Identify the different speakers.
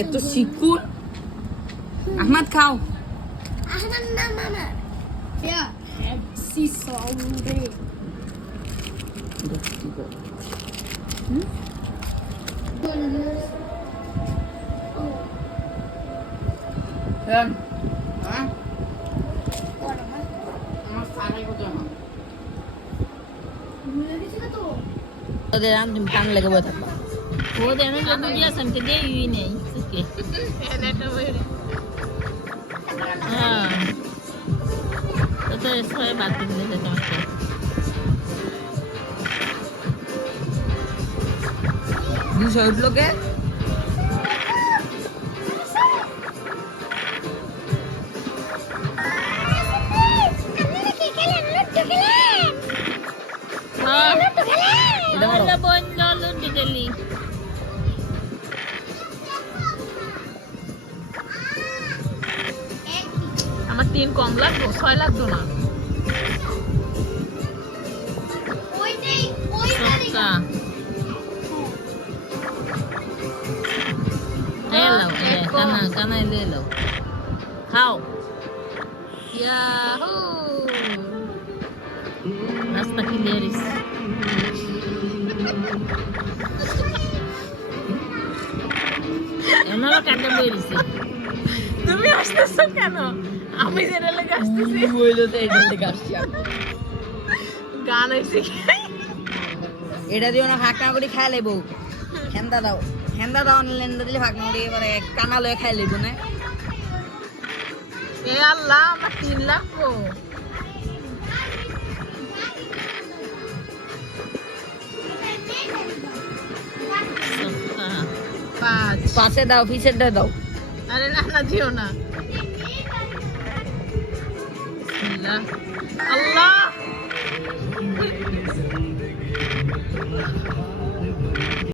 Speaker 1: এ তো শিকুন আহমদ খাও
Speaker 2: Ahmad na mama. Yeah, have sea someday.
Speaker 1: হ্যাঁ হ্যাঁ
Speaker 3: কে দেই নেই ওকে হ্যাঁ ওদের ছয় বাদ দিলে তোমাকে
Speaker 1: দুশো উঠলো কে
Speaker 3: জল দিলি আমার তিন কম লাগতো ছয় লাগতো না সস্তা এলাও কানা কানা এলাও খাও ইয়াহু রাস্তা ক্লিয়ার কাটে তুমি আসতেছো কেন? আমি যেটা লেগে আসতেছি।
Speaker 1: বইলো তো এটা থেকে আসছি আমি।
Speaker 3: গান হয়েছে
Speaker 1: এটা দিও না ফাঁকনা করে খাই লেব। হেন্দা দাও। হেন্দা দাও লেন্দা দিলে ফাঁকনা করে এবারে কানা লয়ে খাই লেব না?
Speaker 3: এ আল্লাহ আমার তিন লাগবো পাঁচ
Speaker 1: পাশে দাও পিছের দাও।
Speaker 3: আরে না না দিও না। আল্লাহ!